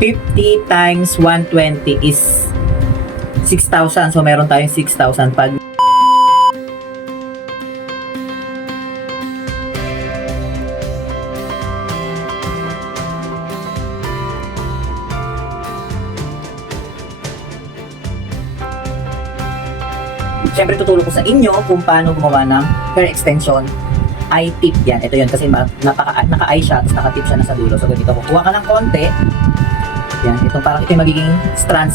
50 times 120 is 6,000. So, meron tayong 6,000 pag Siyempre, tutulong ko sa inyo kung paano gumawa ng hair extension. Eye tip yan. Ito yun kasi naka-eye siya, tapos naka-tip siya na sa dulo. So, ganito, kukuha ka ng konti. Yan, itong parang ito yung magiging strand.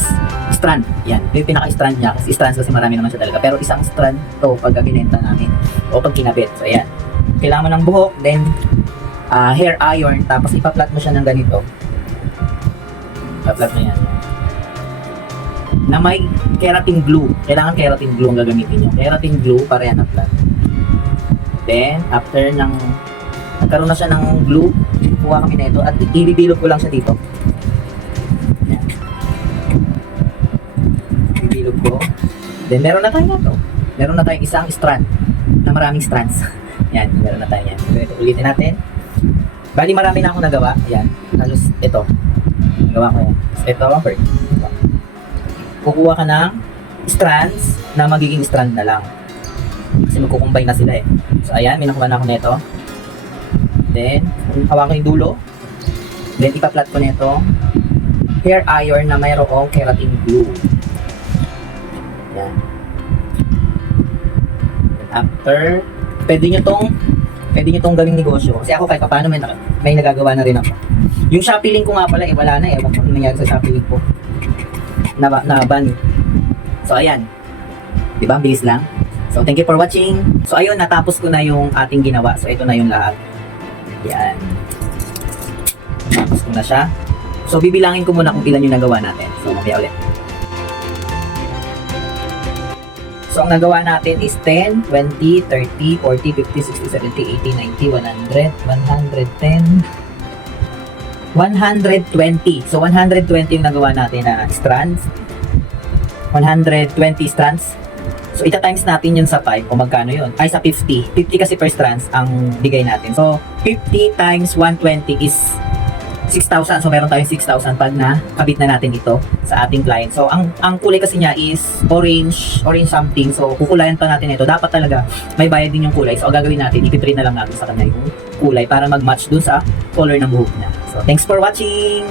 Yan, ito yung pinaka-strand niya. Kasi strands kasi marami naman siya talaga. Pero isang strand to pag ginenta namin. O pag kinabit. So, ayan. Kailangan mo ng buhok, then hair iron, tapos ipa-flat mo siya ng ganito. Ipa-flat mo yan. Na may keratin glue. Kailangan keratin glue ang gagamitin nyo. Keratin glue para yan na-flat. Then, after nagkaroon na siya ng glue, kuha kami na ito at ibibilog ko lang siya dito. Yan. Ibibilog ko. Then, meron na tayo na ito. Meron na tayong isang strand na maraming strands. Yan, meron na tayo yan. So, ito, ulitin natin. Bali, marami na akong nagawa. Yan. Halos ito. Nagawa ko yan. So, ito, first. Kukuha ka ng strands na magiging strand na lang. Kasi magkukumbine na sila eh. So, ayan, may nakuha na ako nito. Then, hawakan ko yung dulo. Then, ipa-flat ko nito. Hair iron na mayroong keratin glue. Yan. Then, after, pwede nyo tong gawing negosyo. Kasi ako kahit paano may nagagawa na rin ako. Yung Shopee link ko nga pala, wala na eh. Ewan ko ano nangyari sa Shopee link ko. Na-ban. So, ayan. Diba? Ang bilis lang. So, thank you for watching. So, ayun, natapos ko na yung ating ginawa. So, ito na yung lahat. Yan. Tapos ko na siya. So, bibilangin ko muna kung ilan yung nagawa natin. So, mamaya ulit. So, ang nagawa natin is 10, 20, 30, 40, 50, 60, 70, 80, 90, 100, 110, 120. So, 120 yung nagawa natin na strands. 120 strands. So, ita-times natin yun sa 5 o magkano yun? Ay, sa 50. 50 kasi per strands ang bigay natin. So, 50 times 120 is 6,000. So, meron tayong 6,000 pag nakabit na natin ito sa ating client. So, ang kulay kasi niya is orange something. So, kukulayan pa natin ito. Dapat talaga may bayad din yung kulay. So, ang gagawin natin, ipiprint na lang natin sa kanya yung kulay para mag-match dun sa color ng buhok niya. So, thanks for watching!